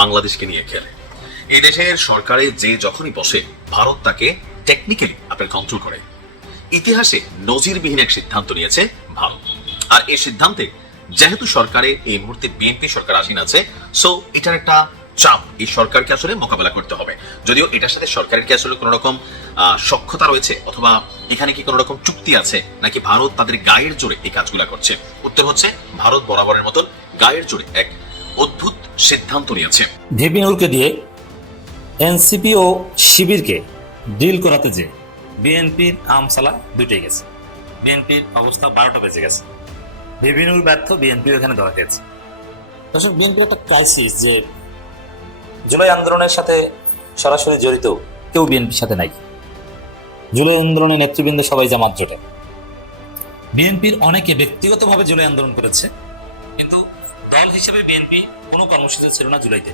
বাংলাদেশকে নিয়ে খেলে। এই দেশের সরকারে যে যখনই বসে ভারত তাকে টেকনিক্যালি আপনার কন্ট্রোল করে। ইতিহাসে নজিরবিহীন এক সিদ্ধান্ত নিয়েছে ভারত, আর এই সিদ্ধান্তে যেহেতু সরকারে এই মুহূর্তে বিএনপি সরকার আসীন আছে, সো এটার একটা চাপ এই সরকারকে আসলে মোকাবেলা করতে হবে। যদিও এটার সাথে সরকারের কি আসলে কোন রকম সক্ষতা রয়েছে, অথবা এখানে কি কোন রকম চুক্তি আছে, নাকি ভারত তাদের গায়ের জোরে এই কাজগুলা করছে? উত্তর হচ্ছে ভারত বরাবরের মতন গায়ের জোরে এক অদ্ভুত সিদ্ধান্ত নিয়েছে। ভিপি নুরকে দিয়ে এনসিপি ও শিবিরকে ডিল করাতে যে বিএনপির আমসালা দুটে গেছে। বিএনপির অবস্থা 12টা বেজে গেছে। ভিপি নুর ব্যর্থ, বিএনপি এখানে ধরা খেয়েছে। দর্শক, বিএনপির একটা ক্রাইসিস যে জুলাই আন্দোলনের সাথে সরাসরি জড়িত কেউ বিএনপির সাথে নাই। জুলাই আন্দোলনের নেতৃবৃন্দ সবাই জামাত জোটে। বিএনপির অনেকে ব্যক্তিগতভাবে জুলাই আন্দোলন করেছে, কিন্তু দল হিসেবে বিএনপি কোনো কর্মসূচি ছিল না জুলাইতে।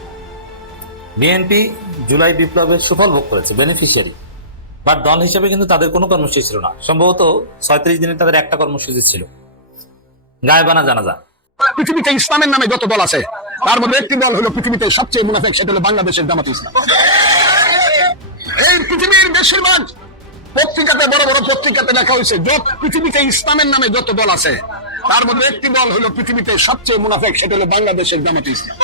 বিএনপি জুলাই বিপ্লবের সুফল ভোগ করেছে, বেনিফিশিয়ারি, বাট দল হিসেবে কিন্তু তাদের কোনো কর্মসূচি ছিল না। সম্ভবত 36 দিনে তাদের একটা কর্মসূচি ছিল, গায়েবানা জানাজা। পৃথিবীতে ইসলামের নামে যত দল আছে তার মধ্যে একটি দল হলো পৃথিবীতে সবচেয়ে মুনাফিক, সেটা হলো বাংলাদেশের জামাত ইসলাম। এই পৃথিবীর বেশিরভাগ পত্রিকাতে, বড় বড় পত্রিকাতে লেখা হয়েছে পৃথিবীতে ইসলামের নামে যত দল আছে তার মধ্যে একটি দল হলো পৃথিবীতে সবচেয়ে মুনাফিক, সেটা হলো বাংলাদেশের জামাত ইসলাম।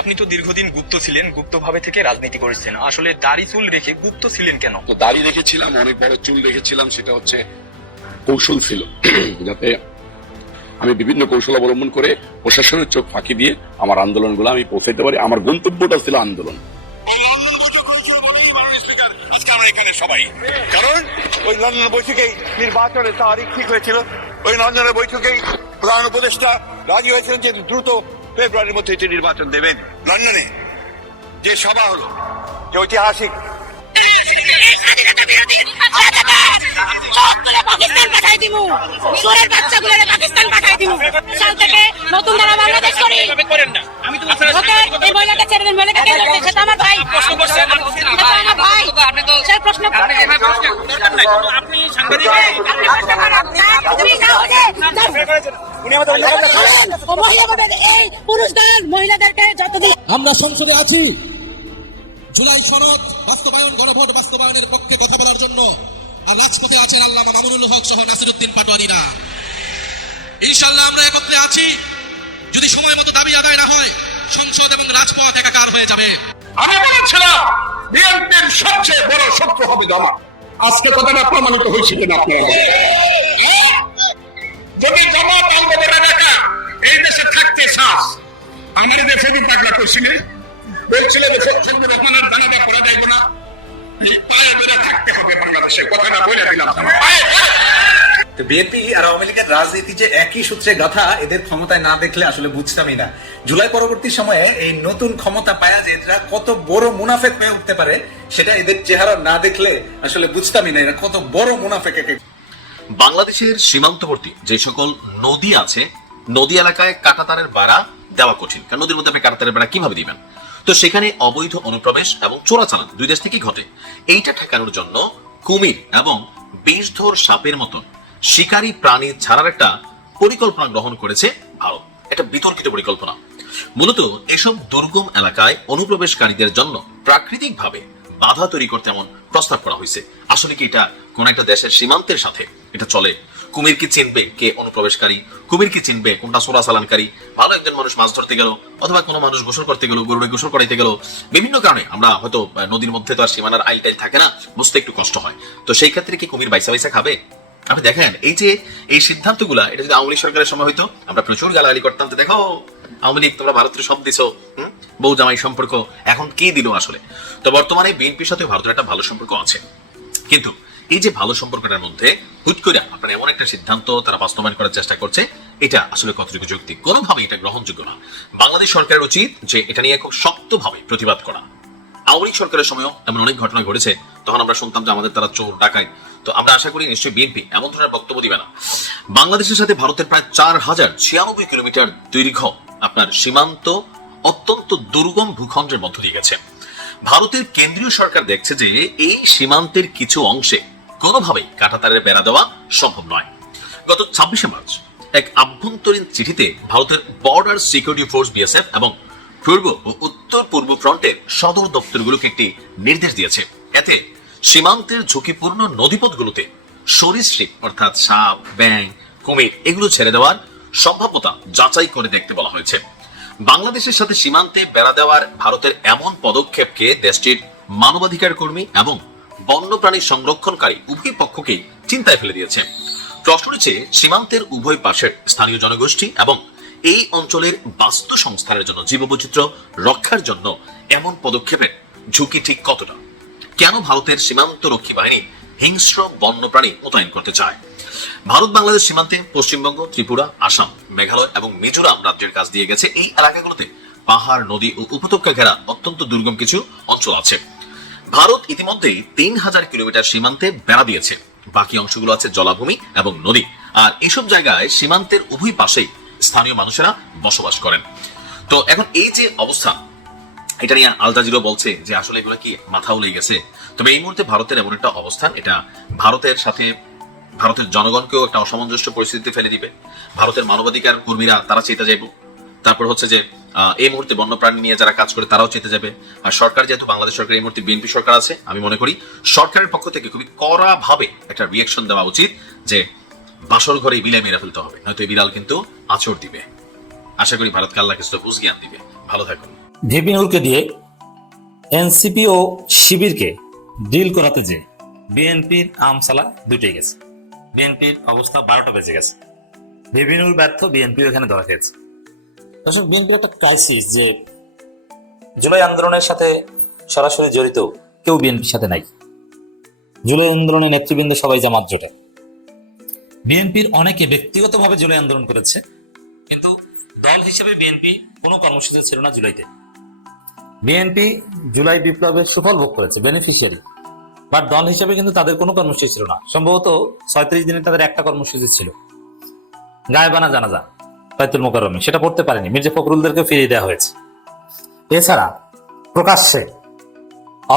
আপনি তো দীর্ঘদিন গুপ্ত ছিলেন, গুপ্তভাবে থেকে রাজনীতি করেছেন, আসলে দাড়ি চুল রেখে গুপ্ত ছিলেন কেন? তো দাড়ি রেখেছিলাম, অনেক বড় চুল রেখেছিলাম, সেটা হচ্ছে কৌশল ছিল, যাতে আমি বিভিন্ন কৌশল অবলম্বন করে প্রশাসনের চোখ ফাঁকি দিয়ে আমার আন্দোলনগুলো আমি পৌঁছাইতে পারি। আমার গন্তব্যটা ছিল আন্দোলন। আজকে আমরা এখানে সবাই, কারণ ওই লন্ডন বৈঠকেই নির্বাচনের তারিখ ঠিক হয়েছিল। ওই লন্ডনের বৈঠকেই প্রধান উপদেষ্টা রাজি হয়েছিলেন যে দ্রুত ফেব্রুয়ারির মধ্যে এটি নির্বাচন দেবেন। লন্ডনে যে সভা হলো, যে ঐতিহাসিক পাকিস্তান পাঠাই দিব, চোরের বাচ্চাগুলোরে পাকিস্তান পাঠাই দিব। সাল থেকে নতুন ধারা বাংলাদেশ করি। আমি তো এই মহিলাটা ছেড়ে দেন, মহিলাটা কেন করতে? সেটা আমার ভাই প্রশ্ন করছে, আমার ভাই। আপনি তো সেই প্রশ্ন আপনি সাংবাদিক, আপনি প্রশ্ন করেন, তুমি না হলে উনি আমাদের মহিলাদের এই পুরুষদের মহিলাদেরকে যতদিন আমরা সংসদে আছি জুলাই সনদ বাস্তবায়ন, গণভোট বাস্তবায়নের পক্ষে কথা বলার জন্য, আর রাজপথে আছেন আল্লামা মামুনুল হক সহ নাসিরউদ্দিন পাটোয়ারিরা। ইনশাআল্লাহ আমরা একত্রে আছি। যদি সময় মতো দাবি আদায় না হয়, সংসদ এবং রাজপথ একাকার হয়ে যাবে। আমি বলেছিলাম বিএনপির সবচেয়ে বড় শত্রু হবে জামাত। আজকে কথাটা প্রমাণিত হয়েছে কিনা আপনারা? যদি জামাত আমাদের এলাকা এই দেশে থাকতে চাস, আমার দেশে পাগলা করছিলে, বলছিলে ফজলুর রহমানের জানাজা করা যাইবে না, পায়ে ধরে থাকতে হবে বাংলাদেশে। কথাটা বলে দিলাম। বিএনপি আর আওয়ামী লীগের রাজনীতি যে একই সূত্রে গাথা, এদের ক্ষমতায় না দেখলে আসলে বুঝতামই না। জুলাই পরবর্তী সময়ে এই নতুন ক্ষমতা পায়া যে এরা কত বড় মুনাফেক হয়ে উঠতে পারে, সেটা এদের চেহারা না দেখলে আসলে বুঝতামই না এরা কত বড় মুনাফেক। বাংলাদেশের সীমান্তবর্তী যে সকল নদী আছে, নদী এলাকায় কাঁটাতারের বেড়া দেওয়া কঠিন, কারণ নদীর মধ্যে আপনি কাঁটাতারের বেড়া কিভাবে দিবেন? তো সেখানে অবৈধ অনুপ্রবেশ এবং চোরাচালান দুই দেশ থেকেই ঘটে। এইটা ঠেকানোর জন্য কুমির এবং বিষধর সাপের মতন শিকারী প্রাণী ছাড়ার একটা পরিকল্পনা গ্রহণ করেছে ভারত। এটা বিতর্কিত পরিকল্পনা। মূলত এসব দুর্গম এলাকায় অনুপ্রবেশকারীদের জন্য প্রাকৃতিকভাবে বাধা তৈরি করতে এমন প্রস্তাব করা হয়েছে। আসলে কি এটা কোন একটা দেশের সীমান্তের সাথে এটা চলে? কুমির কি চিনবে কে অনুপ্রবেশকারী? কুমির কি চিনবে কোনটা চোরা চালানকারী? ভালো একজন মানুষ মাছ ধরতে গেল, অথবা কোনো মানুষ গোসল করতে গেল, গরুড়ে গোসল করাইতে গেল, বিভিন্ন কারণে আমরা হয়তো নদীর মধ্যে তো আর সীমানার আইল টাইল থাকে না, বুঝতে একটু কষ্ট হয়। তো সেই ক্ষেত্রে কি কুমির বাইসা বাইসা খাবে? আপনি দেখেন এই যে এই সিদ্ধান্তগুলা, এটা যদি আওয়ামী লীগ সরকারের সময় হইতো আমরা প্রচুর গালাগালি করতাম, তো দেখো আওয়ামী লীগ তোমরা ভারতের সব দিছো, বউ জামাই সম্পর্ক এখন কি দিল আসলে। তো বর্তমানে বিএনপির সাথে ভারতের একটা ভালো সম্পর্ক আছে, কিন্তু এই যে ভালো সম্পর্কটার মধ্যে হুট করে আপনার এমন একটা সিদ্ধান্ত তারা বাস্তবায়ন করার চেষ্টা করছে, এটা আসলে কতটুকু যৌক্তিক? কোনোভাবেই এটা গ্রহণযোগ্য না। বাংলাদেশ সরকারের উচিত যে এটা নিয়ে খুব শক্তভাবে প্রতিবাদ করা। আওয়ামী লীগ সরকারের সময়ও এমন অনেক ঘটনা ঘটেছে, তখন আমরা শুনতাম যে আমাদের তারা চোর ডাকায়। তো আমরা আশা করি নিশ্চয়ই বিএনপি এমন ধরনের বক্তব্য দিবে না। বাংলাদেশের সাথে ভারতের প্রায় 4096 কিলোমিটার দীর্ঘ আপনার সীমান্ত অত্যন্ত দুর্গম ভূখণ্ডের মধ্য দিয়ে গেছে। ভারতের কেন্দ্রীয় সরকার দেখছে যে এই সীমান্তের কিছু অংশে কোনোভাবেই কাঁটাতারের বেড়া দেওয়া সম্ভব নয়। গত 26 মার্চ এক আভ্যন্তরীণ চিঠিতে ভারতের বর্ডার সিকিউরিটি ফোর্স বিএসএফ এবং পূর্ব ও উত্তর পূর্ব ফ্রন্টের সদর দপ্তরগুলোকে একটি নির্দেশ দিয়েছে। এতে সীমান্তের ঝুঁকিপূর্ণ নদীপথগুলোতে সরীসৃপ অর্থাৎ সাপ, ব্যাঙ, কুমির এগুলো ছেড়ে দেওয়ার সম্ভাব্যতা যাচাই করে দেখতে বলা হয়েছে। বাংলাদেশের সাথে সীমান্তে বেড়া দেওয়ার ভারতের এমন পদক্ষেপকে দেশটির মানবাধিকার কর্মী এবং বন্যপ্রাণী সংরক্ষণকারী উভয় পক্ষকেই চিন্তায় ফেলে দিয়েছে। প্রশ্ন হচ্ছে, সীমান্তের উভয় পাশের স্থানীয় জনগোষ্ঠী এবং এই অঞ্চলের বাস্তু সংস্থানের জন্য জীববৈচিত্র্য রক্ষার জন্য এমন পদক্ষেপের ঝুঁকি ঠিক কতটা? কেন ভারতের সীমান্ত রক্ষী বাহিনী হিংস্র বন্যপ্রাণী মোতায়েন করতে চায়? ভারত বাংলাদেশ সীমান্তে পশ্চিমবঙ্গ, ত্রিপুরা, আসাম, মেঘালয় এবং মিজোরাম রাজ্যের কাছ দিয়ে গেছে। এই এলাকাগুলোতে পাহাড়, নদী ও উপত্যকা ঘেরা অত্যন্ত দুর্গম কিছু অঞ্চল আছে। ভারত ইতিমধ্যেই 3000 কিলোমিটার সীমান্তে বেড়া দিয়েছে। বাকি অংশগুলো আছে জলাভূমি এবং নদী। আর এইসব জায়গায় সীমান্তের উভয় পাশেই স্থানীয় মানুষেরা বসবাস করেন। তো এখন এই যে অবস্থা, এটা নিয়ে আল জাজিরা বলছে যে আসলে এগুলো কি মাথা উলে গেছে। তবে এই মুহূর্তে ভারতের এমন একটা অবস্থান, এটা ভারতের সাথে ভারতের জনগণকেও একটা অসামঞ্জস্য পরিস্থিতিতে ফেলে দিবে। ভারতের মানবাধিকার কর্মীরা তারা চেতে যাইব। তারপর হচ্ছে যে এই মুহূর্তে বন্যপ্রাণী নিয়ে যারা কাজ করে তারাও চেতে যাবে। আর সরকার, যেহেতু বাংলাদেশ সরকার এই মুহূর্তে বিএনপি সরকার আছে, আমি মনে করি সরকারের পক্ষ থেকে খুবই কড়া ভাবে একটা রিয়াকশন দেওয়া উচিত যে বাসর ঘরে বিলাই মেরে ফেলতে হবে, নয়তো এই বিড়াল কিন্তু আঁচড় দিবে। আশা করি ভারতকে আল্লাহ কিছু বুঝ জ্ঞান দিবে। ভালো থাকুন। ভিপি দিয়ে এনসিপি ও শিবিরকে ডিল করাতে যে বিএনপির আমসালা দুটেই গেছে। বিএনপির অবস্থা 12টা বেজে গেছে। ভিপি ব্যর্থ, বিএনপি এখানে ধরা খেয়েছে। দর্শক, বিএনপির একটা ক্রাইসিস যে জুলাই আন্দোলনের সাথে সরাসরি জড়িত কেউ বিএনপির সাথে নাই। জুলাই আন্দোলনের নেতৃবৃন্দ সবাই জামাত জোটে। বিএনপির অনেকে ব্যক্তিগতভাবে জুলাই আন্দোলন করেছে, কিন্তু দল হিসেবে বিএনপি কোনো কর্মসূচি ছিল না জুলাইতে। বিএনপি জুলাই বিপ্লবের সুফল ভোগ করেছে, বেনিফিশিয়ারি, বাট দল হিসেবে কিন্তু তাদের কোনো কর্মসূচি ছিল না। সম্ভবত 36 দিনে তাদের একটা কর্মসূচি ছিল, গায়েবানা জানাজা বাইতুল মোকাররমে, সেটা পড়তে পারেনি। মির্জা ফখরুলদেরকে ফিরিয়ে দেওয়া হয়েছে। এছাড়া প্রকাশ্যে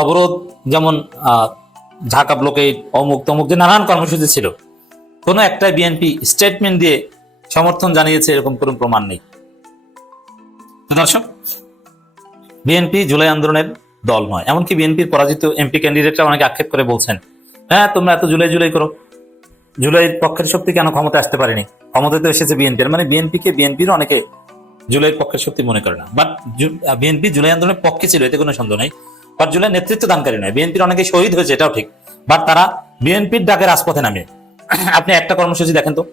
অবরোধ, যেমন ঢাকা ব্লকেট, অমুক তমুক, যে নানান কর্মসূচি ছিল, কোনো একটাই বিএনপি স্টেটমেন্ট দিয়ে সমর্থন জানিয়েছে এরকম কোনো প্রমাণ নেই। দর্শক, বিএনপি জুলাই আন্দোলনের দল নয়। এমনকি বিএনপির পরাজিত এমপি ক্যান্ডিডেটরা অনেকে আক্ষেপ করে বলছেন, হ্যাঁ তোমরা এত জুলাই করো, জুলাইয়ের পক্ষের শক্তি কেন ক্ষমতা আসতে পারেনি? ক্ষমতায় তো এসেছে বিএনপির, মানে বিএনপির অনেকে জুলাইয়ের পক্ষের শক্তি মনে করে না। বাট বিএনপি জুলাই আন্দোলনের পক্ষে ছিল, এতে কোনো সন্দেহ নেই। বাট জুলাই নেতৃত্ব দানকারী নয়। বিএনপির অনেকে শহীদ হয়েছে, এটাও ঠিক, বাট তারা বিএনপির ডাকে রাজপথে নামে। আপনি একটা কর্মসূচি দেখেন তো,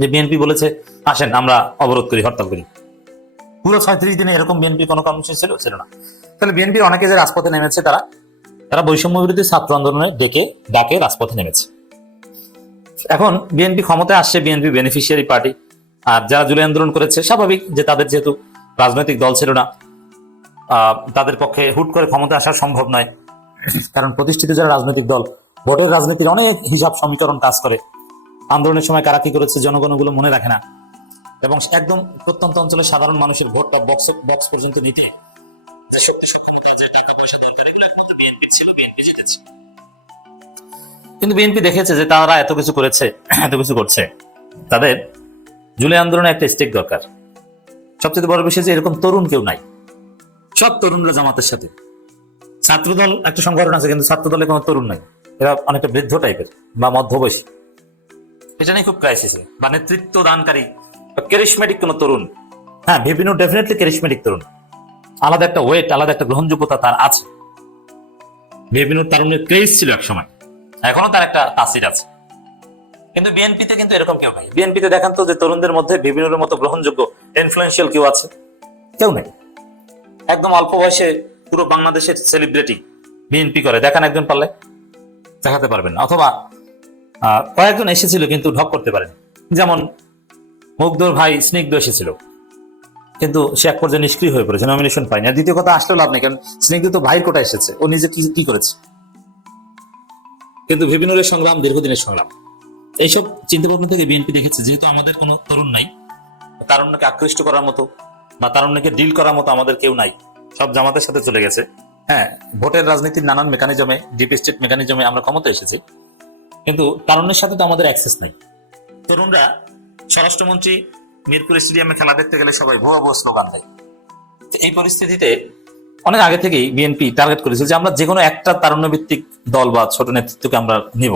যে বিএনপি বলেছে আসেন আমরা অবরোধ করি, হরতাল করি। পুরো 36 দিনে এরকম বিএনপি কোনো কর্মসূচি ছিল না। তাহলে বিএনপির অনেকে যে রাজপথে নেমেছে, তারা বৈষম্য বিরোধী ছাত্র আন্দোলনের ডাকে রাজপথে নেমেছে। এখন বিএনপি ক্ষমতায় আসছে, বিএনপি বেনিফিশিয়ারি পার্টি। আর যারা জুলাই আন্দোলন করেছে, স্বাভাবিক যে তাদের যেহেতু রাজনৈতিক দল ছিল না, তাদের পক্ষে হুট করে ক্ষমতা আসা সম্ভব নয়। কারণ প্রতিষ্ঠিত যারা রাজনৈতিক দল, ভোটের রাজনীতির অনেক হিসাব সমীকরণ কাজ করে। আন্দোলনের সময় কারা কি করেছে জনগণ ওগুলো মনে রাখে না, এবং একদম প্রত্যন্ত অঞ্চলের সাধারণ মানুষের ভোটটা বক্স পর্যন্ত নিতে যে শক্তি সক্ষমতা, যে টাকা পয়সা দরকার, এগুলো একমাত্র বিএনপি ছিল, বিএনপি জিতেছে। কিন্তু বিএনপি দেখেছে যে তারা এত কিছু করেছে, এত কিছু করছে, তাদের জুলাই আন্দোলনে একটা স্টেক দরকার। সবচেয়ে বড় বিষয় যে এরকম তরুণ কেউ নাই, সব তরুণরা জামাতের সাথে। ছাত্রদল একটা সংগঠন আছে, কিন্তু ছাত্রদলে কোনো তরুণ নাই, এরা অনেকটা বৃদ্ধ টাইপের বা মধ্যবয়সী। এটা নিয়ে খুব ক্রাইসিস। বা নেতৃত্ব দানকারী বা ক্যারিশমেটিক কোনো তরুণ, হ্যাঁ ভিপিনু ডেফিনেটলি ক্যারিশমেটিক তরুণ, আলাদা একটা ওয়েট, আলাদা একটা গ্রহণযোগ্যতা তার আছে। ভিপিনুর তারুণের ক্রেজ ছিল এক সময়, এখনো তার একটা তাসির আছে। কিন্তু বিএনপিতে কিন্তু এরকম কেউ নাই। বিএনপিতে দেখান তো যে তরুণদের মধ্যে ভিপিনুর মতো গ্রহণযোগ্য ইনফ্লুয়েন্সিয়াল কেউ আছে? কেউ নেই। একদম অল্প বয়সে পুরো বাংলাদেশের সেলিব্রিটি বিএনপি করে দেখান, একজন পারলে দেখাতে পারবেন না। অথবা কয়েকজন এসেছিল কিন্তু ঢক করতে পারেনি, যেমন মুগ্ধর ভাই স্নিগ্ধ এসেছিল, কিন্তু সে এক পর্যায়ে নিষ্ক্রিয় হয়ে পড়েছে, নমিনেশন পায়নি। আর দ্বিতীয় কথা, আসলেও লাভ নেই, কারণ স্নিগ্ধ তো ভাইয়ের কোটা এসেছে, ও নিজে কি করেছে। কিন্তু ভিপিনুরের সংগ্রাম দীর্ঘদিনের সংগ্রাম। এইসব চিন্তা ভাবনা থেকে বিএনপি দেখেছে, যেহেতু আমাদের কোনো তরুণ নাই, তারুণ্যকে আকৃষ্ট করার মতো বা তারুণ্যকে ডিল করার মতো আমাদের কেউ নাই, সব জামাতের সাথে চলে গেছে। হ্যাঁ, ভোটের রাজনীতির নানান মেকানিজমে, ডিপ স্টেট মেকানিজমে আমরা ক্ষমতা এসেছি, কিন্তু তারুণ্যের সাথে তো আমাদের অ্যাক্সেস নাই। তরুণরা স্বরাষ্ট্রমন্ত্রী মিরপুর স্টেডিয়ামে খেলা দেখতে গেলে সবাই ভুয়া স্লোগান দেয়, এই পরিস্থিতিতে অনেক আগে থেকেই বিএনপি টার্গেট করেছিল যে আমরা যে কোনো একটা তারুণ্য ভিত্তিক দল বা ছোট নেতৃত্বকে আমরা নিব,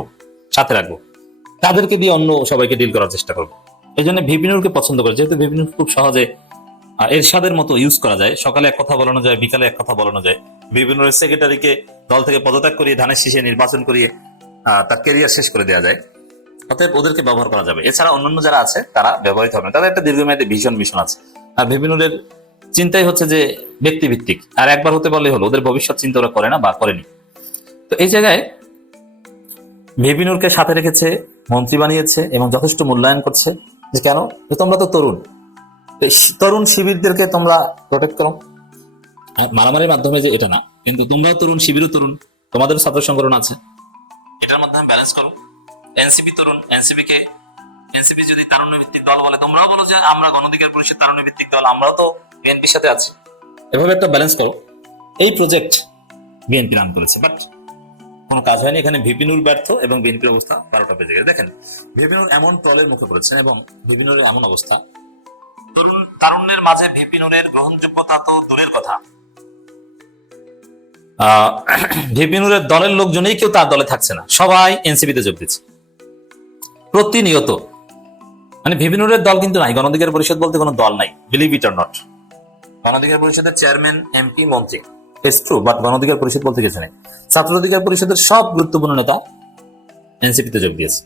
সাথে রাখবো, তাদেরকে দিয়ে অন্য সবাইকে ডিল করার চেষ্টা করবো। এই জন্য ভিপিনুরকে পছন্দ করে, যেহেতু ভিপিনুর খুব সহজে এরশাদের মতো ইউজ করা যায়, সকালে এক কথা বলানো যায়, বিকালে এক কথা বলানো যায়। ভিপিনুরের সেক্রেটারিকে দল থেকে পদত্যাগ করিয়ে ধানের শীষে নির্বাচন করিয়ে তার ক্যারিয়ার শেষ করে দেওয়া যায়। অতএব ওদেরকে ব্যবহার করা যাবে। এছাড়া অন্যান্য যারা আছে তারা ব্যবহৃত হবে না, তাদের একটা দীর্ঘমেয়াদী মিশন আছে। আর ভিপিনুরের চিন্তাই হচ্ছে যে ব্যক্তি ভিত্তিক, আর একবার হতে বললে হলো, ওদের ভবিষ্যৎ চিন্তা ওরা করে না বা করেনি। তো এই জায়গায় ভিপিনুরকে সাথে রেখেছে, মন্ত্রী বানিয়েছে এবং যথেষ্ট মূল্যায়ন করছে। যে কেন? যে তোমরা তো তরুণ, তরুণ শিবিরদেরকে তোমরা প্রোটেক্ট করো। মারামারির মাধ্যমে যে এটা না, কিন্তু তোমরাও তরুণ, শিবিরও তরুণ, তোমাদেরও ছাত্র সংগঠন আছে, এটার মাধ্যমে ব্যালেন্স করো। এনসিপি তরুণ, এনসিপি যদি তারুণ্য ভিত্তিক দল বলে, তোমরাও বলো যে আমরা গণঅধিকার পরিষদ তারুণ্য ভিত্তিক দল, আমরাও তো বিএনপির সাথে আছি। এভাবে একটা ব্যালেন্স করো। এই প্রজেক্ট বিএনপি রান করেছে, বাট কোনো কাজ হয়নি। এখানে ভিপিনুর ব্যর্থ এবং বিএনপির অবস্থা 12টা বেজে গেছে। দেখেন, ভিপিনুর এমন ট্রলের মুখে পড়েছেন এবং ভিপিনুরের এমন অবস্থা, তারুণ্যের মাঝে ভিপিনুরের গ্রহণযোগ্যতা তো দূরের কথা, ভিপিনুরের দলের লোকজনই কেউ তার দলে থাকছে না, সবাই এনসিপিতে যোগ দিচ্ছে প্রতিনিয়ত। মানে ভিপিনুরের দল কিন্তু নাই, গণঅধিকার পরিষদ বলতে কোনো দল নাই, believe it or not. Gono Odhikar পরিষদের চেয়ারম্যান, এমপি, মন্ত্রী, ইটস ট্রু, বাট গণঅধিকার পরিষদ বলতে কিছু নেই। ছাত্র অধিকার পরিষদের সব গুরুত্বপূর্ণ নেতা এনসিপিতে যোগ দিয়েছে,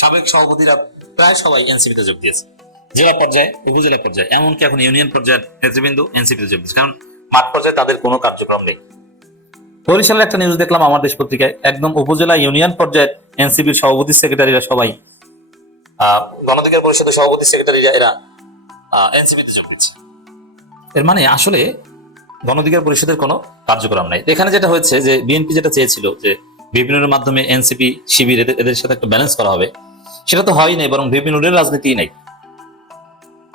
সাবেক সভাপতিরা প্রায় সবাই এনসিপিতে যোগ দিয়েছে, জেলা পর্যায়ে, উপজেলা পর্যায়ে, এমনকি এখন ইউনিয়ন পর্যায়ের নেতৃবৃন্দ এনসিপিতে যোগ দিয়েছে, কারণ মাঠ পর্যায়ে তাদের কোনো কার্যক্রম নেই। বরিশালের একটা নিউজ দেখলাম আমার দেশ পত্রিকায়, একদম উপজেলা ইউনিয়ন পর্যায়ে এনসিপির সভাপতি সেক্রেটারিরা সবাই, গণঅধিকার পরিষদের সভাপতি সেক্রেটারিরা এরা এনসিপিতে যোগ দিচ্ছে। এর মানে আসলে গণঅধিকার পরিষদের কোনো কার্যক্রম নাই। এখানে যেটা হয়েছে যে বিএনপি যেটা চেয়েছিল যে ভিপিনুরের মাধ্যমে এনসিপি, শিবির এদের সাথে একটা ব্যালেন্স করা হবে, সেটা তো হয়ই নাই, বরং ভিপিনুরের রাজনীতি নাই।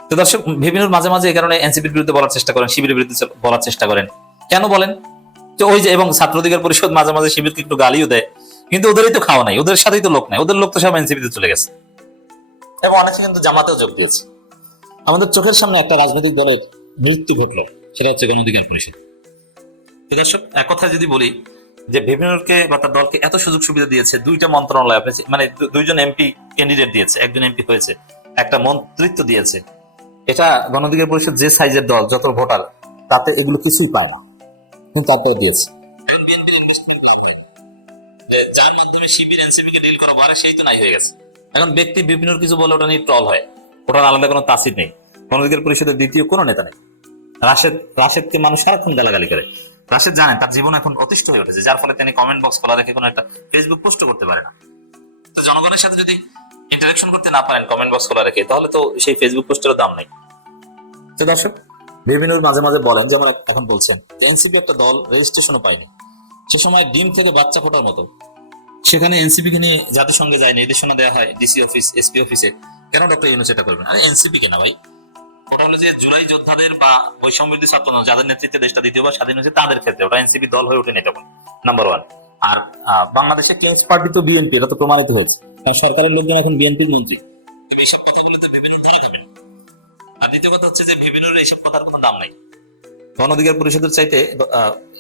তো দর্শক, ভিপিনুর মাঝে মাঝে এই কারণে এনসিপির বিরুদ্ধে বলার চেষ্টা করেন, শিবিরের বিরুদ্ধে বলার চেষ্টা করেন। কেন বলেন? তো ওই যে, এবং ছাত্র অধিকার পরিষদ মাঝে মাঝে শিবিরকে একটু গালিও দেয়, কিন্তু ওদেরই তো খাওয়া নাই, ওদের সাথেই তো লোক নাই, ওদের লোক তো সব এনসিপিতে চলে গেছে এবং অনেকে কিন্তু জামাতেও যোগ দিয়েছে। আমাদের চোখের সামনে একটা রাজনৈতিক দলের মৃত্যু ঘটলো, সেটা হচ্ছে গণঅধিকার পরিষদ। দর্শক, এক কথায় যদি বলি যে ভিপিনুরকে বা তার দলকে এত সুযোগ সুবিধা দিয়েছে, 2টা মন্ত্রণালয়, মানে 2জন এমপি ক্যান্ডিডেট দিয়েছে, একজন এমপি হয়েছে, একটা মন্ত্রিত্ব দিয়েছে। এটা গণঅধিকার পরিষদ যে সাইজের দল, যত ভোটার, তাতে এগুলো কিছুই পায় না, কিন্তু তারপরে দিয়েছে। যার মাধ্যমে শিবির এনসিপিকে ডিল করা পারে, সেই তো নাই হয়ে গেছে। এখন ব্যক্তি ভিপিনুর কিছু বলে ওটা নিয়ে ট্রল হয়, ওটার আলাদা কোনো তাসির নেই। গণঅধিকার পরিষদের দ্বিতীয় কোনো নেতা নেই। রাশেদকে মানুষ সারাক্ষণ গালাগালি করে। রাশেদ জানেন তার জীবন এখন অতিষ্ঠ হয়ে উঠেছে, যার ফলে তিনি কমেন্ট বক্স খোলা রেখে কোনো একটা ফেসবুক পোস্ট করতে পারে না। তো জনগণের সাথে যদি ইন্টারাকশন করতে না পারেন কমেন্ট বক্স খোলা রেখে, তাহলে তো সেই ফেসবুক পোস্টেরও দাম নেই। তো দর্শক, ভিপিনুর মাঝে মাঝে বলেন, যেমন এখন বলছেন যে এনসিপি একটা দল রেজিস্ট্রেশনও পায়নি, সে সময় ডিম থেকে বাচ্চা ফোটার মতো, সেখানে এনসিপি কে নিয়ে জাতিসংঘে যায়, নির্দেশনা দেওয়া হয় ডিসি অফিস, এসপি অফিসে। কেন ডক্টর ইউনূস এটা করবেন? আরে এনসিপি কে না ভাই, ওটা হলো যে জুলাই যোদ্ধাদের বা বৈষম্যবিরোধী ছাত্র যাদের নেতৃত্বে দেশটা দ্বিতীয়বার স্বাধীন হয়েছে, তাদের ক্ষেত্রে ওটা এনসিপি দল হয়ে ওঠেনি তখন, নাম্বার 1। আর বাংলাদেশের কিংস পার্টি তো বিএনপি, এটা তো প্রমাণিত হয়েছে, কারণ সরকারের লোকজন এখন বিএনপির মন্ত্রী। এইসব কথাগুলো তো ভিপিনুর ধারে খাবেন। আর দ্বিতীয় কথা হচ্ছে যে ভিপিনুর এইসব কথার কোনো দাম নাই। গণঅধিকার পরিষদের চাইতে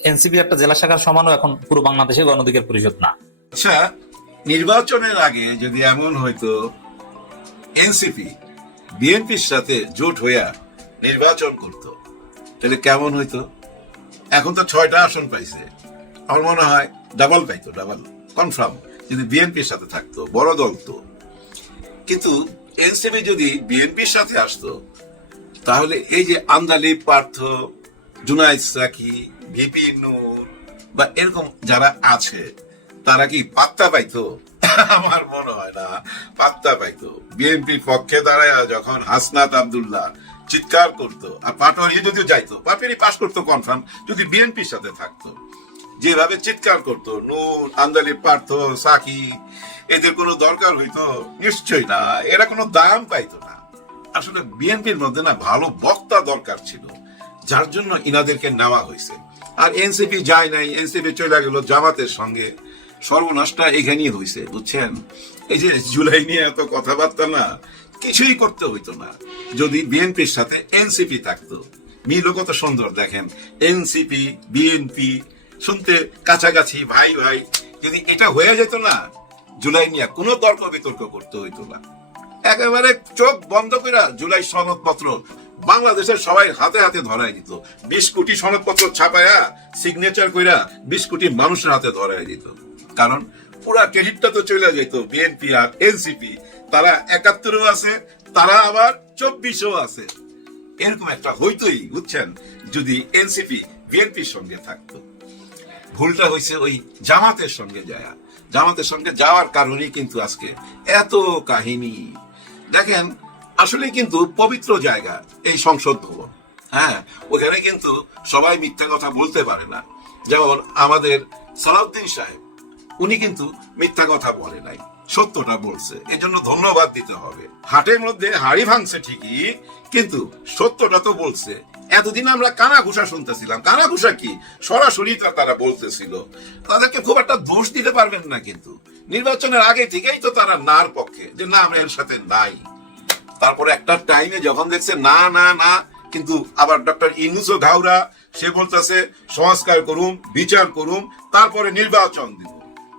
এনসিপি একটা জেলা শাখার সমানও এখন পুরো বাংলাদেশে গণঅধিকার পরিষদ না। আচ্ছা, নির্বাচনের আগে যদি এমন হয়তো এনসিপি বিএনপির সাথে জোট হইয়া নির্বাচন করত, তাহলে কেমন হইতো? এখন তো 6টা আসন পাইছে, আমার মনে হয় ডাবল পাইতো, ডাবল কনফার্ম, যদি বিএনপির সাথে থাকতো, বড় দল তো। কিন্তু এনসিপি যদি বিএনপির সাথে আসতো, তাহলে এই যে আন্দালি পার্থ, জুনাইদ সাকি, ভিপি নূর বা এরকম যারা আছে, তারা কি পাত্তা পাইতো? আমার মনে হয় না পাত্তা পাইতো। বিএনপির পক্ষে দাঁড়ায় যখন হাসনাত আব্দুল্লাহ চিৎকার করতো, আর পাটোয়ারি যদিও যাইতো, পাপেরই পাস করতো কনফার্ম, যদি বিএনপির সাথে থাকতো, যেভাবে চিৎকার করতো নূর, আন্দালি পার্থ, সাকি, এদের কোনো দরকার হইতো? নিশ্চয়ই না, এরা কোনো দাম পাইতো না। আসলে বিএনপির মধ্যে না ভালো বক্তা দরকার ছিল, যার জন্য ইনাদেরকে নেওয়া হয়েছে। আর এনসিপি যায় নাই, এনসিপি চলে গেল জামাতের সঙ্গে। সর্বনাশটা এখানেই হয়েছে, বুঝছেন? এই যে জুলাই নিয়ে এত কথাবার্তা না, কিছুই করতে হইতো না যদি বিএনপির সাথে এনসিপি থাকতো। মিলও কত সুন্দর দেখেন, এনসিপি বিএনপি শুনতে কাছাকাছি, ভাই ভাই। যদি এটা হয়ে যেত না, জুলাই নিয়ে কোনো তর্ক বিতর্ক করতে হইতো না, একেবারে চোখ বন্ধ করে জুলাই সনদপত্র বাংলাদেশের সবাই হাতে হাতে ধরাই দিত। 20 কোটি সনদপত্র ছাপায়া সিগনেচার কইরা 20 কোটি মানুষের হাতে ধরাই দিত। কারণ পুরা ক্রেডিটটা তো চলে যেত বিএনপি আর এনসিপি। তারা 71ও আছে, তারা আবার 24ও আছে। এরকম একটা হইতোই, বুঝছেন, যদি এনসিপি বিএনপির সঙ্গে থাকতো। ভুলটা হয়েছে ওই জামাতের সঙ্গে যায়, জামাতের সঙ্গে যাওয়ার কারণেই কিন্তু আজকে এত কাহিনী। দেখেন, আসলে কিন্তু পবিত্র জায়গা এই সংসদ ভবন। হ্যাঁ, ওখানে কিন্তু সবাই মিথ্যা কথা বলতে পারে না। যেমন আমাদের সালাউদ্দিন সাহেব, উনি কিন্তু মিথ্যা কথা বলে নাই, সত্যটা বলছে, এজন্য ধন্যবাদ দিতে হবে। হাটের মধ্যে হাড়ি ভাঙছে ঠিকই, কিন্তু সত্যটা তো বলছে। এতদিন আমরা কানা ঘুষা শুনতেছিলাম, কানা ঘুষা কি সরাসরি তারা বলতেছিল। তাদেরকে খুব একটা দোষ দিতে পারবেন না, কিন্তু নির্বাচনের আগে থেকেই তো তারা নার পক্ষে, যে না আমরা এর সাথে নাই। তারপরে একটা টাইমে যখন দেখছে না না না, কিন্তু আবার ডক্টর ইউনূসও ঘাউরা, সে বলতেছে সংস্কার করুন, বিচার করুন, তারপরে নির্বাচন দিব।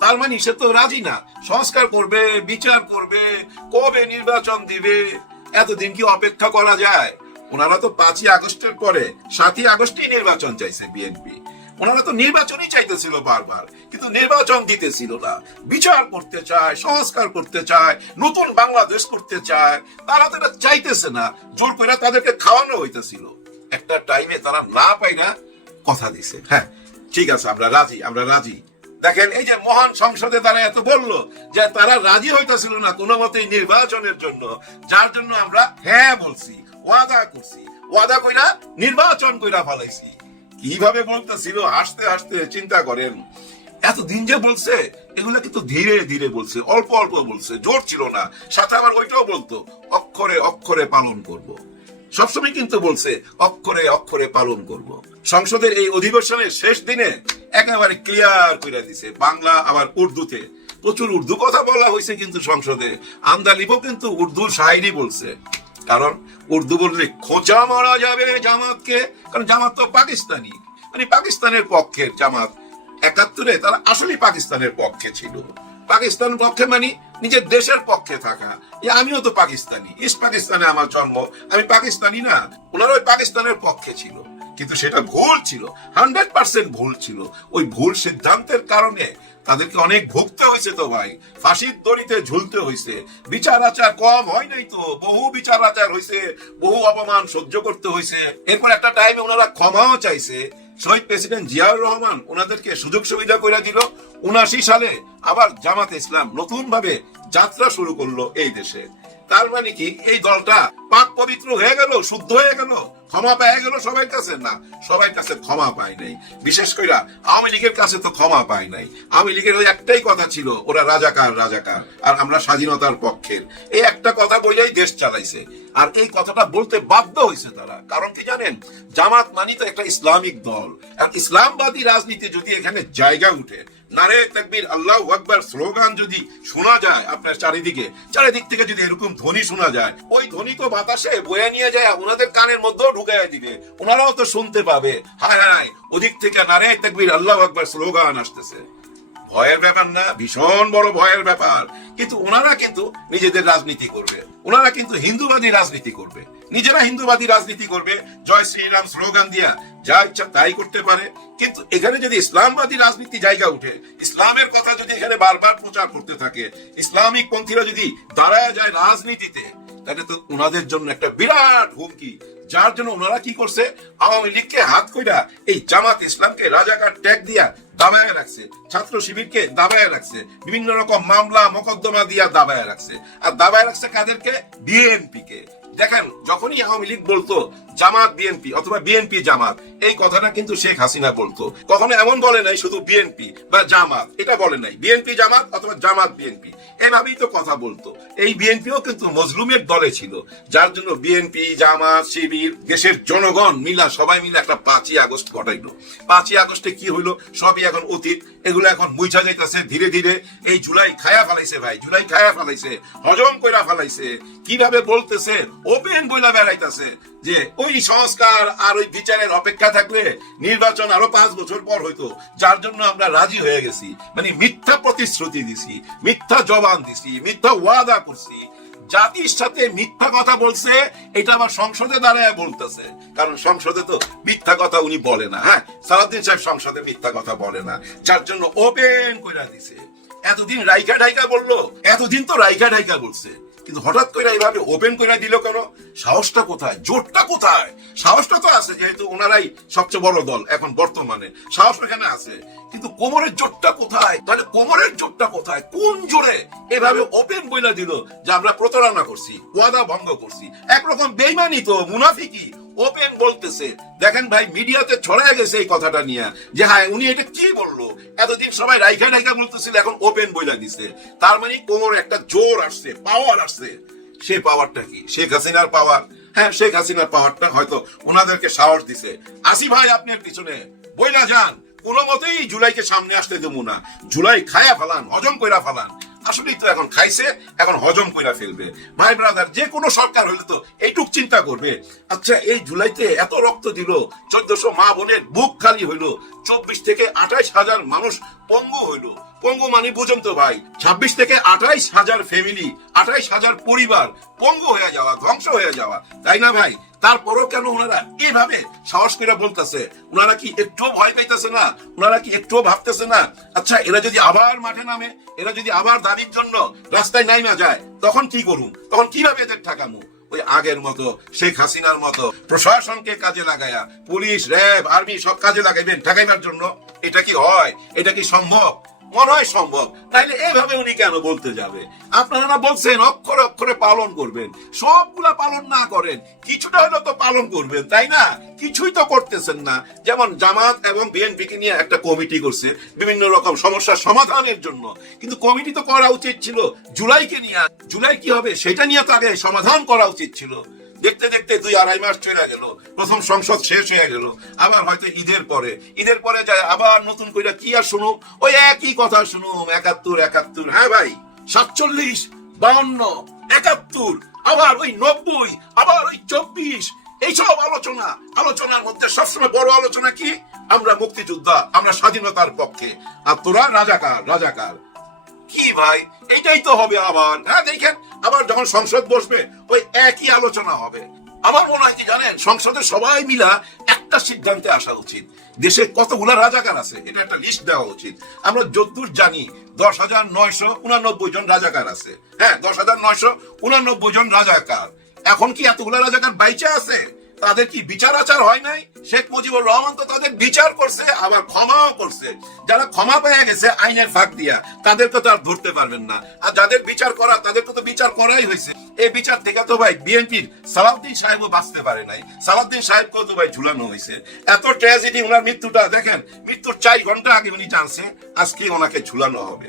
তার মানে সে তো রাজি না, সংস্কার করবে, বিচার করবে, কবে নির্বাচন দিবে। এতদিন কি অপেক্ষা করা যায়? ওনারা তো 5ই আগস্টের পরে 7ই আগস্টই নির্বাচন চাইছে বিএনপি। ওনারা তো নির্বাচনই চাইতেছিল বারবার, কিন্তু নির্বাচন দিতেছিল না। বিচার করতে চায়, সংস্কার করতে চায়, নতুন বাংলাদেশ করতে চায়, তারা তো এটা চাইতেছে না। জোর করে তাদেরকে খাওয়ানো হইতেছিল। একটা টাইমে তারা না পাই না কথা দিছে, হ্যাঁ ঠিক আছে আমরা রাজি, আমরা রাজি। দেখেন, এই যে মহান সংসদে তারা এত বললো যে তারা রাজি হইতেছিল না কোনো মতেই নির্বাচনের জন্য, যার জন্য আমরা হ্যাঁ বলছি, ওয়াদা করছি, ওয়াদা কইরা নির্বাচন কইরা ফলাইছি। কিভাবে বলতেছিল, হাসতে হাসতে। চিন্তা করেন, এতদিন যে বলছে, এগুলা কিন্তু ধীরে ধীরে বলছে, অল্প অল্প বলছে, জোর ছিল না। সাথে আবার ওইটাও বলতো অক্ষরে অক্ষরে পালন করব। সবসময় কিন্তু বলছে অক্ষরে অক্ষরে পালন করব। সংসদের এই অধিবেশনের শেষ দিনে একেবারে ক্লিয়ার করে দিছে, বাংলা আবার উর্দুতে প্রচুর উর্দু কথা বলা হয়েছে। কিন্তু সংসদে আন্দালিবও কিন্তু উর্দু শায়েরি বলছে, কারণ উর্দু বললে খোঁচা মারা যাবে জামাতকে। কারণ জামাত তো পাকিস্তানি, মানে পাকিস্তানের পক্ষের জামাত। 71-এ তারা আসলে পাকিস্তানের পক্ষে ছিল। পাকিস্তান পক্ষে মানে নিজের দেশের পক্ষে থাকা। আমিও তো পাকিস্তানি, ইস্ট পাকিস্তানে আমার জন্ম, আমি পাকিস্তানি না। ওনারা ওই পাকিস্তানের পক্ষে ছিল, কিন্তু সেটা ভুল ছিল, 100% ভুল ছিল। ওই ভুল সিদ্ধান্তের কারণে তাদেরকে অনেক ভুগতে হয়েছে তো ভাই, ফাঁসির দড়িতে ঝুলতে হয়েছে। বিচার আচার কম হয় নাই তো, বহু বিচার আচার হয়েছে, বহু অপমান সহ্য করতে হয়েছে। এরপর একটা টাইমে ওনারা ক্ষমাও চাইছে। শহীদ প্রেসিডেন্ট জিয়াউর রহমান ওনাদেরকে সুযোগ সুবিধা করে দিল। 79 সালে আবার জামাতে ইসলাম নতুন ভাবে যাত্রা শুরু করলো এই দেশে। তার মানে কি এই দলটা পাক পবিত্র হয়ে গেল, শুদ্ধ হয়ে গেল, ক্ষমা পেয়ে গেল সবাই কাছে? না, সবাই কাছে ক্ষমা পায় নাই। বিশেষ করে আওয়ামী লীগের কাছে তো ক্ষমা পায় নাই। আওয়ামী লীগের ওই একটাই কথা ছিল, ওরা রাজাকার রাজাকার, আর আমরা স্বাধীনতার পক্ষের। এই একটা কথা বলেই দেশ চালাইছে। আর এই কথাটা বলতে বাধ্য হয়েছে তারা। কারণ কি জানেন, জামাত মানি তো একটা ইসলামিক দল। আর ইসলামবাদী রাজনীতি যদি এখানে জায়গা উঠে, নারে তাকবীর আল্লাহু আকবার স্লোগান যদি শোনা যায় আপনার চারিদিক থেকে যদি এরকম ধ্বনি শোনা যায়, ওই ধ্বনি তো বাতাসে বয়ে নিয়ে যায় ওনাদের কানের মধ্যেও ঢুকাইয়া দিবে, ওনারাও তো শুনতে পাবে। হায় হায়, ওদিক থেকে নারে তাকবীর আল্লাহু আকবার স্লোগান আসতেছে। ভয়ের ব্যাপার না, ভীষণ বড় ভয়ের ব্যাপার। কিন্তু ওনারা কিন্তু নিজেদের রাজনীতি করবে, ওনারা কিন্তু হিন্দুবাদী রাজনীতি করবে, নিজেরা হিন্দুবাদী রাজনীতি করবে, জয় শ্রীরাম স্লোগান দিয়া যা ইচ্ছা তাই করতে পারে। কিন্তু এখানে যদি ইসলামবাদী রাজনীতি জায়গা উঠে, ইসলামের কথা যদি এখানে বারবার প্রচার করতে থাকে, ইসলামিক পন্থীরা যদি দাঁড়ায় যায় রাজনীতিতে, তাহলে তো ওনাদের জন্য একটা বিরাট হুমকি। যার জন্য ওনারা কি করছে, আওয়ামী লীগকে হাত কইরা এই জামাত ইসলামকে রাজাকার ট্যাগ দিয়া দাবায় রাখছে, ছাত্র শিবিরকে দাবায় রাখছে, বিভিন্ন রকম মামলা মোকদ্দমা দিয়া দাবায় রাখছে। আর দাবায় রাখছে কাদেরকে? বিএনপি কে। দেখেন, যখনই আওয়ামী লীগ বলতো জামাত বিএনপি অথবা বিএনপি জামাত, এই কথাটা কিন্তু শেখ হাসিনা বলতো। কখনো এমন বলে নাই শুধু বিএনপি বা জামাত, এটা বলে নাই, বিএনপি জামাত অথবা জামাত বিএনপি, এভাবেই তো কথা বলতো। এই বিএনপিও কিন্তু মজলুমের দলে ছিল, যার জন্য বিএনপি জামাত শিবির দেশের জনগণ মিলা সবাই মিলে একটা 5ই আগস্ট ঘটাইলো। 5ই আগস্টে কি হইলো সবই এখন অতীত, এগুলো এখন মুইছা যাইতেছে ধীরে ধীরে। এই জুলাই খায়া ফেলাইছে ভাই, জুলাই খায়া ফেলাইছে, হজম কইরা ফেলাইছে। কিভাবে বলতেছে ওপেন বইলা বেড়াইতেছে যে ওই সংস্কার আর ওই বিচারের অপেক্ষা থাকলে নির্বাচন আরো 5 বছর পর হইতো, যার জন্য আমরা রাজি হয়ে গেছি। মানে মিথ্যা প্রতিশ্রুতি দিছি, মিথ্যা জবান দিছি, মিথ্যা ওয়াদা করছি, জাতির সাথে মিথ্যা কথা বলছে। এটা আবার সংসদে দাঁড়ায় বলতেছে, কারণ সংসদে তো মিথ্যা কথা উনি বলে না। হ্যাঁ, সালাউদ্দিন সাহেব সংসদে মিথ্যা কথা বলে না, যার জন্য ওপেন কইরা দিছে। এতদিন রাইখা ঢাইকা বললো, এতদিন তো রাইখা ঢাইকা বলছে, কিন্তু হঠাৎ করে এইভাবে ওপেন করে দিল কেন? সাহসটা কোথায়? জোরটা কোথায়? সাহসটা তো আছে, যেহেতু ওনারাই সবচেয়ে বড় দল এখন বর্তমানে, সাহস এখানে আছে, কিন্তু কোমরের জোরটা কোথায়? তাহলে কোমরের জোরটা কোথায়? কোন জোরে এভাবে ওপেন বইলা দিল যে আমরা প্রতারণা করছি, ওয়াদা ভঙ্গ করছি? একরকম বেইমানি তো, মুনাফিকি। ওপেন বলতেছে, দেখেন ভাই, মিডিয়াতে ছড়ায় গেছে এই কথাটা নিয়ে যে হ্যাঁ উনি এটা কি বললো। এতদিন সবাই রাইখা রাইখা বলতেছিল, এখন ওপেন বইলা দিছে। তার মানে কোমর একটা জোর আসছে, পাওয়ার আসছে। সে পাওয়ারটা কি? শেখ হাসিনার পাওয়ার। হ্যাঁ, শেখ হাসিনার পাওয়ারটা হয়তো ওনাদেরকে সাহস দিছে। আসি ভাই, আপনার পিছনে বইলা যান, কোনো মতেই জুলাইকে সামনে আসতে দেবো না। জুলাই খায়া ফেলান, হজম কইরা ফেলান। আসলেই তো এখন খাইছে, এখন হজম কইরা ফেলবে। ভাই ব্রাদার, যে কোনো সরকার হইলে তো এইটুক চিন্তা করবে। আচ্ছা, এই জুলাইতে এত রক্ত দিল, 1400 মা বোনের বুক খালি হইলো, 24 থেকে 28,000 মানুষ পঙ্গু হইলো। পঙ্গু মানে বুঝুন তো ভাই, 26 থেকে 28,000 ফ্যামিলি, 28,000 পরিবার পঙ্গু হয়ে যাওয়া, ধ্বংস হয়ে যাওয়া, তাই না ভাই? তারপরও কেন ওনারা এইভাবে সাহস করে বলতেছে? ওনারা কি একটু ভয় পাইতেছে না? ওনারা কি একটু ভাবতেছে না? আচ্ছা, এরা যদি আবার মাঠে নামে, এরা যদি আবার দাবির জন্য রাস্তায় নাইমা যায়, তখন কি করুন? তখন কিভাবে এদের ঠেকামু? ওই আগের মতো, শেখ হাসিনার মতো প্রশাসনকে কাজে লাগায়া, পুলিশ, র্যাব, আর্মি সব কাজে লাগাইবেন ঠেকাইবার জন্য? এটা কি হয়? এটা কি সম্ভব? মনে হয় সম্ভব। তাইলে এইভাবে উনি কেন বলতে যাবে? আপনারা না বলছেন অক্ষরে অক্ষরে পালন করবেন, সবগুলা পালন না করেন, কিছুটা হলেও তো পালন করবেন, তাই না? কিছুই তো করতেছেন না। যেমন জামাত এবং বিএনপিকে নিয়ে একটা কমিটি করছে বিভিন্ন রকম সমস্যার সমাধানের জন্য, কিন্তু কমিটি তো করা উচিত ছিল জুলাইকে নিয়ে। জুলাই কি হবে সেটা নিয়ে তো আগে সমাধান করা উচিত ছিল। দেখতে দেখতে 2-2.5 মাস চলে গেল, প্রথম সংসদ শেষ হয়ে গেল, আবার হয়তো ঈদের পরে যায় আবার নতুন করে কি আর শুনুম? ওই একই কথা শুনুম, 71। হ্যাঁ ভাই, 47, 52, 71, আবার ওই 90, আবার ওই 24। এইসব আলোচনার মধ্যে সবসময় বড় আলোচনা কি? আমরা মুক্তিযোদ্ধা, আমরা স্বাধীনতার পক্ষে, আর তোরা রাজাকার। কি ভাই, এটাই তো হবে আবার। হ্যাঁ, দেখেন আবার যখন সংসদ বসবে ওই একই আলোচনা হবে। আমার মনে হয় কি জানেন, সংসদে সবাই মিলা একটা সিদ্ধান্তে আসা উচিত। দেশে কতগুলা রাজাকার আছে এটা একটা লিস্ট দেওয়া উচিত। আমরা যতদূর জানি 10,989 জন রাজাকার আছে। হ্যাঁ, 10,989 জন রাজাকার। এখন কি এতগুলা রাজাকার বাইচে আছে? তাদের কি বিচার আচার হয় নাই? শেখ মুজিবুর রহমান তো তাদের বিচার করছে, আবার ক্ষমাও করছে। যারা ক্ষমা পেয়ে গেছে আইনের ফাঁক দিয়া, তাদেরকে তো আর ধরতে পারবেন না। আর যাদের বিচার করা, তাদেরকে তো বিচার করাই হয়েছে। এই বিচার থেকে তো ভাই বিএনপির সালাউদ্দিন সাহেবও বাঁচতে পারে নাই। সালাউদ্দিন সাহেবকেও তো ভাই ঝুলানো হয়েছে। এত ট্র্যাজেডি, ওনার মৃত্যুটা দেখেন, মৃত্যুর 4 ঘন্টা আগে উনি জানছে আজকে ওনাকে ঝুলানো হবে।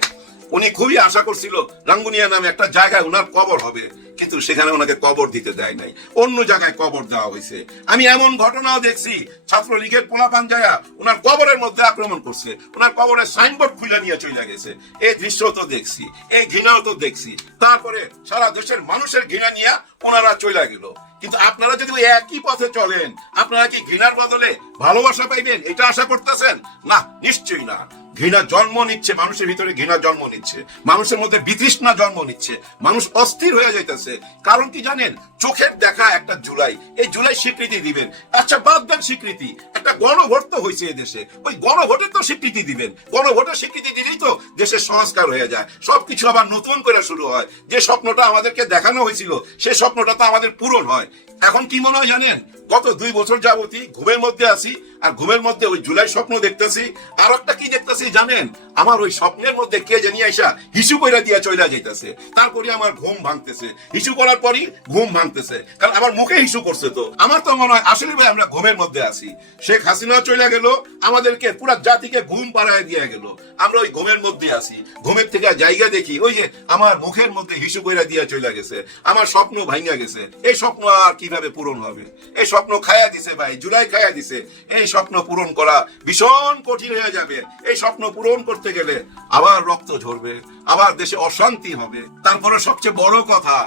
উনি খুবই আশা করছিল রাঙ্গুনিয়া নামে একটা জায়গায় ওনার কবর হবে, কিন্তু সেখানে ওনাকে কবর দিতে দেয় নাই, অন্য জায়গায় কবর দেওয়া হয়েছে। আমি এমন ঘটনাও দেখছি, ছাত্রলীগের পোলাপান যায়া ওনার কবরের মধ্যে আক্রমণ করছে, ওনার কবরের সাইনবোর্ড খুলে নিয়ে চলে গেছে। এই দৃশ্য তো দেখছি, এই ঘৃণাও তো দেখছি। তারপরে সারা দেশের মানুষের ঘৃণা নিয়ে ওনারা চলে গেল। কিন্তু আপনারা যদি ওই একই পথে চলেন, আপনারা কি ঘৃণার বদলে ভালোবাসা পাইবেন এটা আশা করতেছেন? না, নিশ্চয়ই না। ঘৃণা জন্ম নিচ্ছে, মানুষের ভিতরে ঘৃণা জন্ম নিচ্ছে, মানুষের মধ্যে বিতৃষ্ণা জন্ম নিচ্ছে, মানুষ অস্থির হয়ে যাইতেছে। কারণ কি জানেন? চোখের দেখা একটা জুলাই, এই জুলাই স্বীকৃতি দিবেন। আচ্ছা, বাদ দেন স্বীকৃতি, একটা গণভোট তো হয়েছে এদেশে, ওই গণভোটের তো স্বীকৃতি দিবেন। গণভোটের স্বীকৃতি দিলেই তো দেশের সংস্কার হয়ে যায়, সবকিছু আবার নতুন করে শুরু হয়। যে স্বপ্নটা আমাদেরকে দেখানো হয়েছিল সেই স্বপ্নটা তো আমাদের পূরণ হয়। এখন কি মনে হয় জানেন? গত 2 বছর যাবতই ঘুমের মধ্যে আছি, আর ঘুমের মধ্যে ওই জুলাই স্বপ্ন দেখতেছি। আর একটা কি দেখতেছি জানেন? আমার ওই স্বপ্নের মধ্যে কে জানি আইসা হিসু কইরা দিয়া চইলা যাইতেছে, তারপরে আমার ঘুম ভাঙতেছে, হিসু করার পরই ঘুম ভাঙতেছে, কারণ আমার মুখে হিসু করছে। তো আমার তো মনে হয় আসলে ভাই আমরা ঘুমের মধ্যে আছি। শেখ হাসিনা চলে গেল, আমাদেরকে পুরা জাতিকে ঘুম পাড়ায় দিয়ে গেল, আমরা ওই ঘুমের মধ্যে আছি। ঘুমের থেকে জায়গা দেখি, ওই যে আমার মুখের মধ্যে হিসু কইরা দিয়া চইলা গেছে, আমার স্বপ্ন ভাঙা গেছে। এই স্বপ্ন আর কিভাবে পূরণ হবে? এই স্বপ্ন খায়া দিছে ভাই, জুলাই খায়া দিছে। এই স্বপ্ন পূরণ করা ভীষণ কঠিন হয়ে যাবে। এই স্বপ্ন পূরণ করতে গেলে আবার রক্ত ঝরবে, আবার দেশে অশান্তি হবে। তারপরে সবচেয়ে বড় কথা,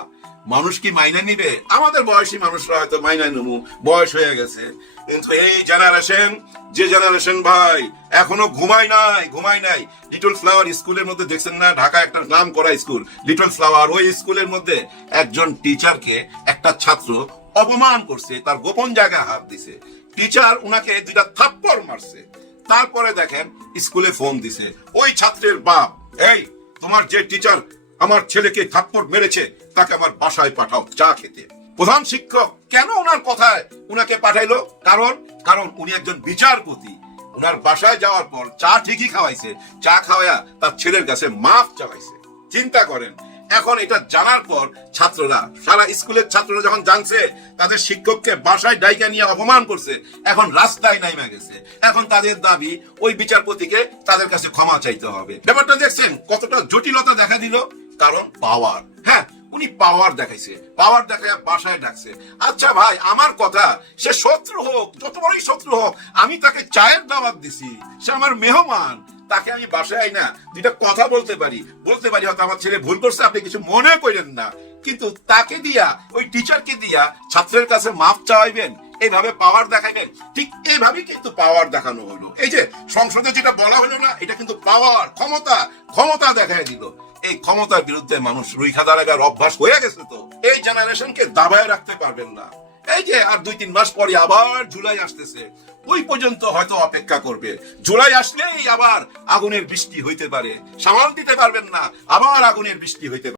মানুষ কি মাইনে নিবে? আমাদের বয়সী মানুষরা হয়তো মাইনে নেবো, বয়স হয়ে গেছে। কিন্তু এই জেনারেশন, যে জেনারেশন ভাই এখনো ঘুমায় নাই। লিটল ফ্লাওয়ার স্কুলের মধ্যে দেখছেন না, ঢাকা একটা নাম করা স্কুল লিটল ফ্লাওয়ার, ওই স্কুলের মধ্যে একজন টিচারকে একটা ছাত্র অপমান করছে, তার গোপন জায়গায় হাত দিছে। টিচার উনাকে 2টা থাপ্পড় মারছে। তারপরে দেখেন স্কুলে ফোন দিছে ওই ছাত্রের বাপ, এই তোমার যে টিচার আমার ছেলেকে থাপ্পড় মেরেছে তাকে আমার বাসায় পাঠাও চা খেতে। প্রধান শিক্ষক কেন ওনার কথায় উনাকে পাঠাইলো? কারণ উনি একজন বিচারপতি। উনার বাসায় যাওয়ার পর চা ঠিকই খাওয়াইছে, চা খাওয়া তার ছেলের কাছে মাফ চাইছে। চিন্তা করেন, এখন এটা জানার পর ছাত্ররা, সারা স্কুলের ছাত্ররা যখন জানছে তাদের শিক্ষককে বাসায় ডাইকা নিয়ে অপমান করছে, এখন রাস্তায় নাইমা গেছে। এখন তাদের দাবি ওই বিচারপতিকে তাদের কাছে ক্ষমা চাইতে হবে। ব্যাপারটা দেখছেন কতটা জটিলতা দেখা দিল? কারণ পাওয়ার। হ্যাঁ, উনি পাওয়ার দেখাইছে, পাওয়ার দেখায় বাসায় ডাকছে। আচ্ছা ভাই, আমার কথা, সে শত্রু হোক, যত বড়ই শত্রু হোক, আমি তাকে চায়ের দাওয়াত দিছি, সে আমার মেহমান, তাকে আমি বাসায় না 2টা কথা বলতে পারি হয়তো আমার ছেলে ভুল করছে, আপনি কিছু মনে করেন না। কিন্তু তাকে দিয়া, ওই টিচারকে দিয়া ছাত্রের কাছে মাফ চাইবেন, এইভাবে পাওয়ার দেখাইবেন? ঠিক এইভাবেই কিন্তু পাওয়ার দেখানো হলো। এই যে সংসদে যেটা বলা হলো না, এটা কিন্তু পাওয়ার, ক্ষমতা দেখাই দিল। এই ক্ষমতার বিরুদ্ধে মানুষ রুইখা দাঁড়াবার অভ্যাস হয়ে গেছে। তো এই জেনারেশনকে দাবায় রাখতে পারবেন না। এই যে আর 2-3 মাস পরে আবার জুলাই আসতেছে, ওই পর্যন্ত হয়তো অপেক্ষা করবে। জুলাই আসলেই আবার আগুনের বৃষ্টি হইতে পারে, সামাল দিতে পারবেন না, আবার আগুনের বৃষ্টি হইতে পারে।